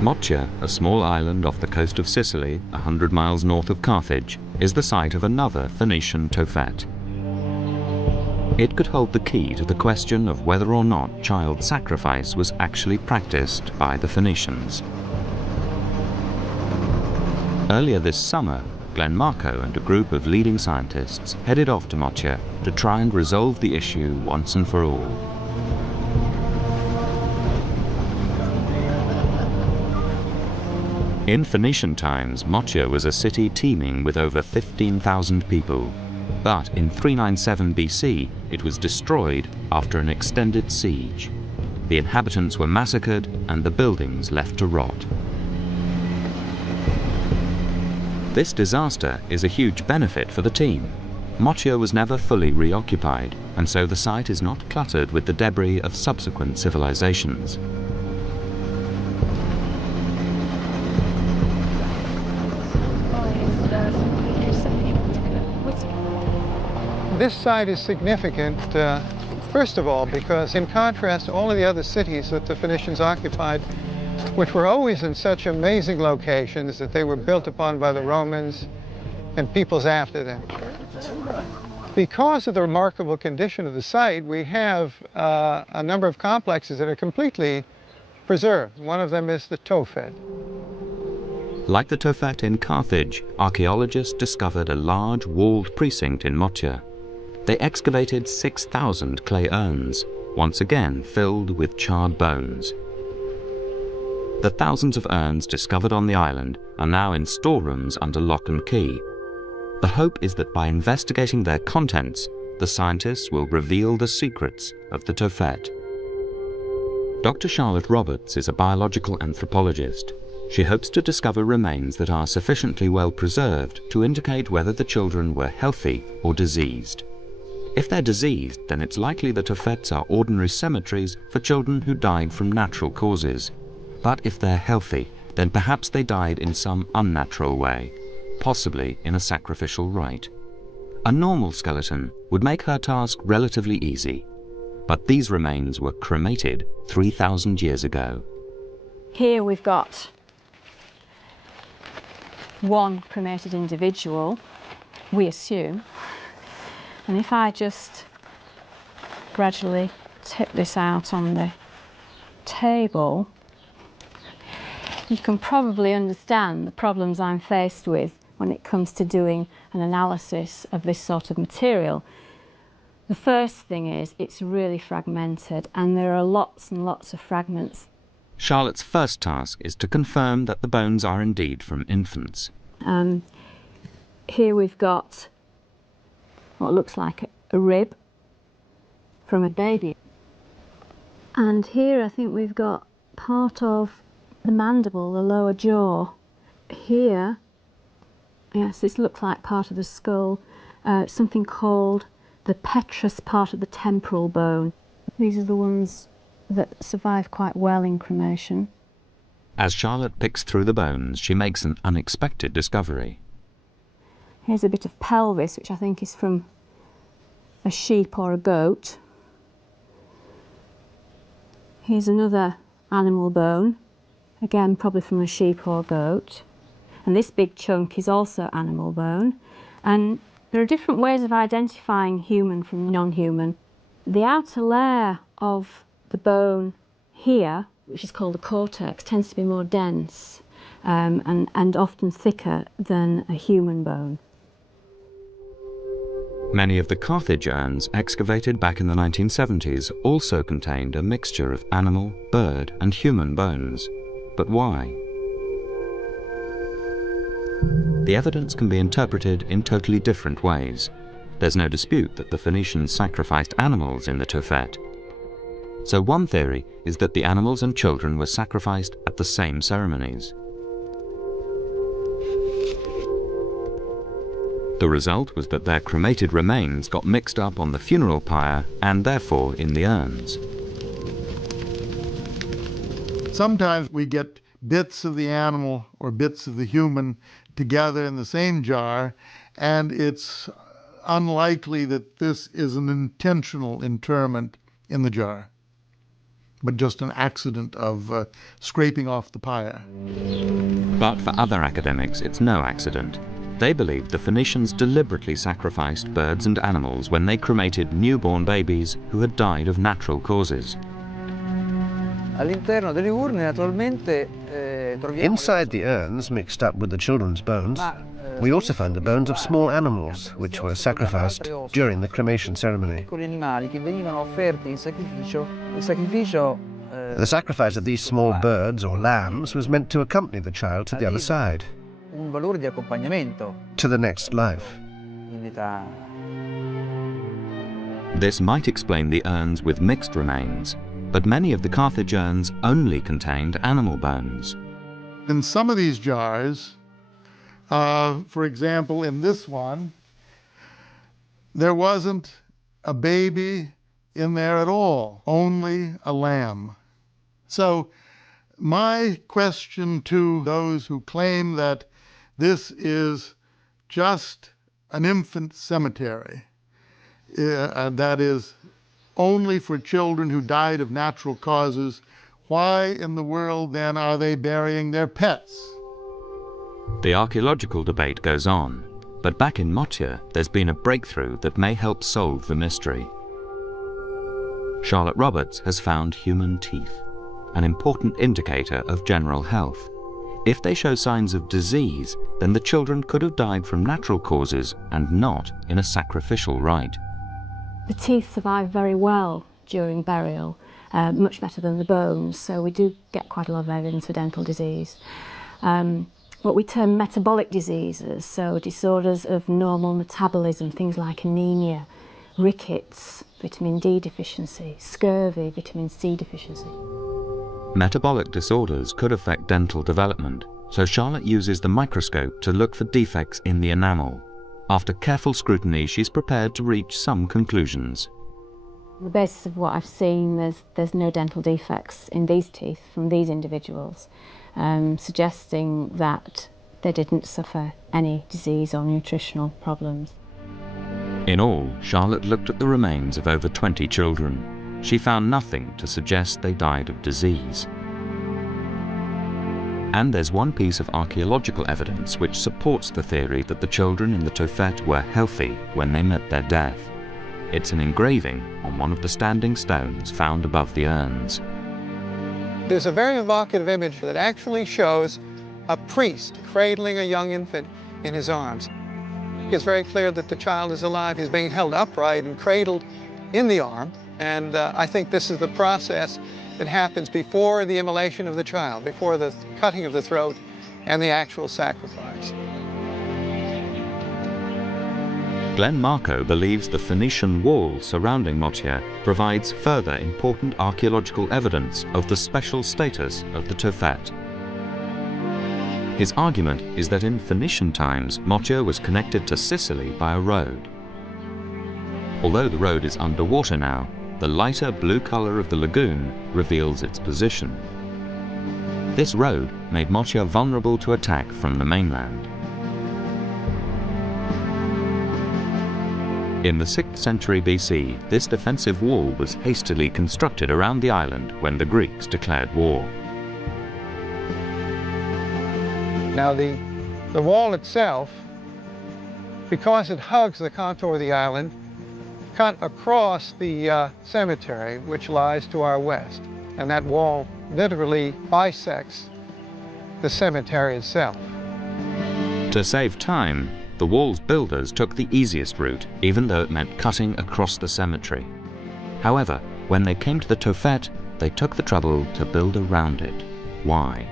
Moccia, a small island off the coast of Sicily, 100 miles north of Carthage, is the site of another Phoenician Tophet. It could hold the key to the question of whether or not child sacrifice was actually practiced by the Phoenicians. Earlier this summer, Glenn Marco and a group of leading scientists headed off to Moccia to try and resolve the issue once and for all. In Phoenician times, Moccia was a city teeming with over 15,000 people. But in 397 BC, it was destroyed after an extended siege. The inhabitants were massacred and the buildings left to rot. This disaster is a huge benefit for the team. Moccia was never fully reoccupied, and so the site is not cluttered with the debris of subsequent civilizations. This site is significant, first of all, because in contrast to all of the other cities that the Phoenicians occupied, which were always in such amazing locations that they were built upon by the Romans and peoples after them. Because of the remarkable condition of the site, we have a number of complexes that are completely preserved. One of them is the Tophet. Like the Tophet in Carthage, archaeologists discovered a large walled precinct in Moccia. They excavated 6,000 clay urns, once again filled with charred bones. The thousands of urns discovered on the island are now in storerooms under lock and key. The hope is that by investigating their contents, the scientists will reveal the secrets of the Tophet. Dr. Charlotte Roberts is a biological anthropologist. She hopes to discover remains that are sufficiently well preserved to indicate whether the children were healthy or diseased. If they're diseased, then it's likely the Tophets are ordinary cemeteries for children who died from natural causes. But if they're healthy, then perhaps they died in some unnatural way, possibly in a sacrificial rite. A normal skeleton would make her task relatively easy, but these remains were cremated 3,000 years ago. Here we've got one cremated individual, we assume. And if I just gradually tip this out on the table, you can probably understand the problems I'm faced with when it comes to doing an analysis of this sort of material. The first thing is it's really fragmented, and there are lots and lots of fragments. Charlotte's first task is to confirm that the bones are indeed from infants. Here we've got what looks like a rib from a baby. And here I think we've got part of the mandible, the lower jaw. Here, yes, this looks like part of the skull, something called the petrous part of the temporal bone. These are the ones that survive quite well in cremation. As Charlotte picks through the bones, she makes an unexpected discovery. Here's a bit of pelvis, which I think is from a sheep or a goat. Here's another animal bone, again probably from a sheep or goat. And this big chunk is also animal bone. And there are different ways of identifying human from non-human. The outer layer of the bone here, which is called the cortex, tends to be more dense and often thicker than a human bone. Many of the Carthage urns excavated back in the 1970s also contained a mixture of animal, bird, and human bones. But why? The evidence can be interpreted in totally different ways. There's no dispute that the Phoenicians sacrificed animals in the Tophet. So one theory is that the animals and children were sacrificed at the same ceremonies. The result was that their cremated remains got mixed up on the funeral pyre and therefore in the urns. Sometimes we get bits of the animal or bits of the human together in the same jar, and it's unlikely that this is an intentional interment in the jar. but just an accident of scraping off the pyre. But for other academics, it's no accident. They believe the Phoenicians deliberately sacrificed birds and animals when they cremated newborn babies who had died of natural causes. All'interno delle urne, naturalmente, troviamo... Inside the urns, mixed up with the children's bones, we also find the bones of small animals, which were sacrificed during the cremation ceremony. Piccoli animali che venivano offerti in sacrificio. Il sacrificio... The sacrifice of these small birds or lambs was meant to accompany the child to the other side, un valore di accompagnamento to the next life. in età. This might explain the urns with mixed remains, but many of the Carthage urns only contained animal bones. In some of these jars, for example, in this one, there wasn't a baby in there at all, only a lamb. So my question to those who claim that this is just an infant cemetery, that is only for children who died of natural causes, why in the world then are they burying their pets? The archaeological debate goes on, but back in Motia, there's been a breakthrough that may help solve the mystery. Charlotte Roberts has found human teeth, an important indicator of general health. If they show signs of disease, then the children could have died from natural causes and not in a sacrificial rite. The teeth survive very well during burial, much better than the bones, so we do get quite a lot of evidence for dental disease. What we term metabolic diseases, so disorders of normal metabolism, things like anemia, rickets, vitamin D deficiency, scurvy, vitamin C deficiency. Metabolic disorders could affect dental development, so Charlotte uses the microscope to look for defects in the enamel. After careful scrutiny, she's prepared to reach some conclusions. On the basis of what I've seen, there's no dental defects in these teeth from these individuals, suggesting that they didn't suffer any disease or nutritional problems. In all, Charlotte looked at the remains of over 20 children. She found nothing to suggest they died of disease. And there's one piece of archaeological evidence which supports the theory that the children in the Tophet were healthy when they met their death. It's an engraving on one of the standing stones found above the urns. There's a very evocative image that actually shows a priest cradling a young infant in his arms. It's very clear that the child is alive. He's being held upright and cradled in the arm. And I think this is the process that happens before the immolation of the child, before the cutting of the throat and the actual sacrifice. Glenn Marco believes the Phoenician wall surrounding Motia provides further important archaeological evidence of the special status of the Tophet. His argument is that in Phoenician times, Motia was connected to Sicily by a road. Although the road is underwater now, the lighter blue color of the lagoon reveals its position. This road made Motia vulnerable to attack from the mainland. In the 6th century BC, this defensive wall was hastily constructed around the island when the Greeks declared war. Now the wall itself, because it hugs the contour of the island, cut across the cemetery which lies to our west. And that wall literally bisects the cemetery itself. To save time, the wall's builders took the easiest route, even though it meant cutting across the cemetery. However, when they came to the Tophet, they took the trouble to build around it. Why?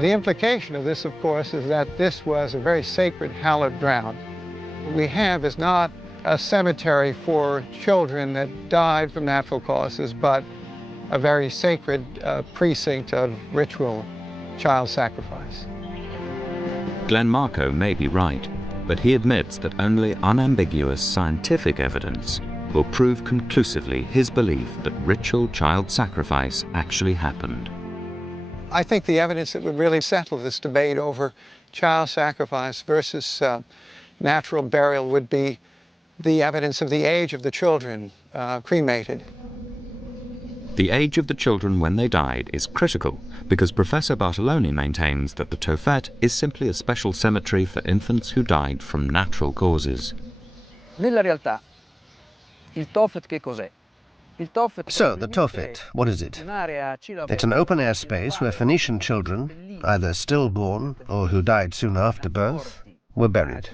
The implication of this, of course, is that this was a very sacred, hallowed ground. What we have is not a cemetery for children that died from natural causes, but a very sacred precinct of ritual child sacrifice. Glenn Marco may be right, but he admits that only unambiguous scientific evidence will prove conclusively his belief that ritual child sacrifice actually happened. I think the evidence that would really settle this debate over child sacrifice versus natural burial would be the evidence of the age of the children cremated. The age of the children when they died is critical because Professor Bartoloni maintains that the Tophet is simply a special cemetery for infants who died from natural causes. Nella realtà, il Tophet che cos'è? So, the Tophet, what is it? It's an open-air space where Phoenician children, either stillborn or who died soon after birth, were buried.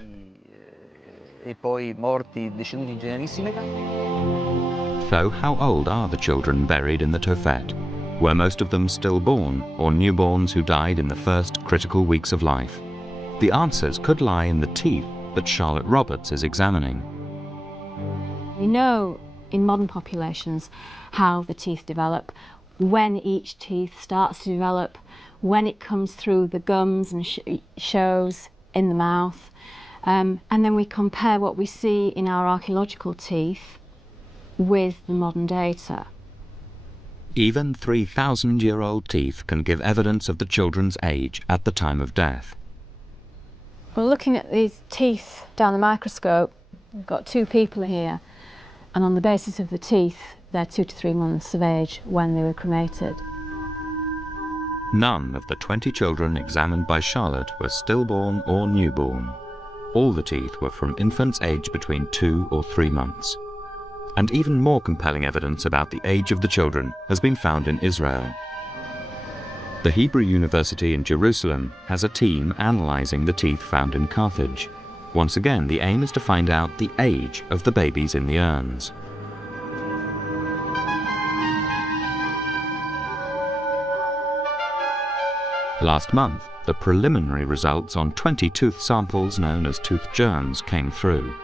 So how old are the children buried in the Tophet? Were most of them stillborn or newborns who died in the first critical weeks of life? The answers could lie in the teeth that Charlotte Roberts is examining. We know in modern populations how the teeth develop, when each teeth starts to develop, when it comes through the gums and shows in the mouth. And then we compare what we see in our archaeological teeth with the modern data. Even 3,000-year-old teeth can give evidence of the children's age at the time of death. Well, looking at these teeth down the microscope, we've got two people here, and on the basis of the teeth, they're 2 to 3 months of age when they were cremated. None of the 20 children examined by Charlotte were stillborn or newborn. All the teeth were from infants aged between 2 or 3 months. And even more compelling evidence about the age of the children has been found in Israel. The Hebrew University in Jerusalem has a team analyzing the teeth found in Carthage. Once again, the aim is to find out the age of the babies in the urns. Last month, the preliminary results on 20 tooth samples known as tooth germs came through.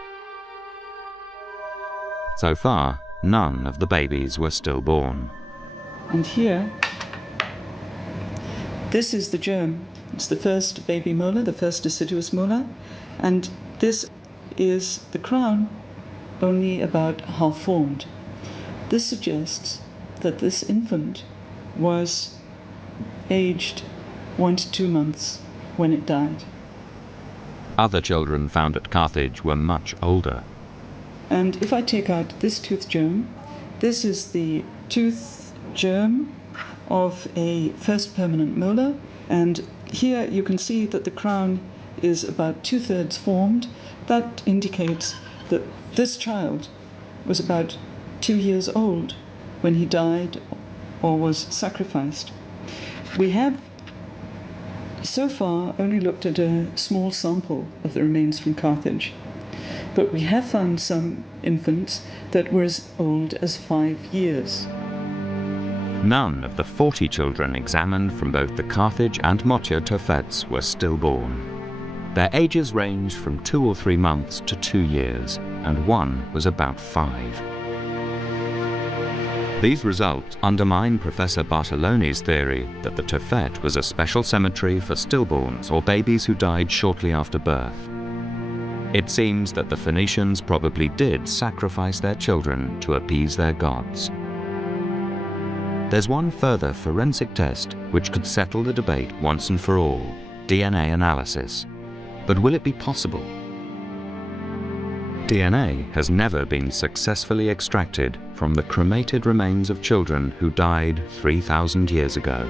So far, none of the babies were stillborn. And here, this is the germ. It's the first baby molar, the first deciduous molar, and this is the crown, only about half formed. This suggests that this infant was aged 1 to 2 months when it died. Other children found at Carthage were much older. And if I take out this tooth germ, this is the tooth germ of a first permanent molar, and here you can see that the crown is about 2/3 formed. That indicates that this child was about 2 years old when he died or was sacrificed. We have so far only looked at a small sample of the remains from Carthage, but we have found some infants that were as old as 5 years. None of the 40 children examined from both the Carthage and Motia Tophets were stillborn. Their ages ranged from 2 or 3 months to 2 years, and one was about 5. These results undermine Professor Bartoloni's theory that the Tophet was a special cemetery for stillborns or babies who died shortly after birth. It seems that the Phoenicians probably did sacrifice their children to appease their gods. There's one further forensic test which could settle the debate once and for all: DNA analysis. But will it be possible? DNA has never been successfully extracted from the cremated remains of children who died 3,000 years ago.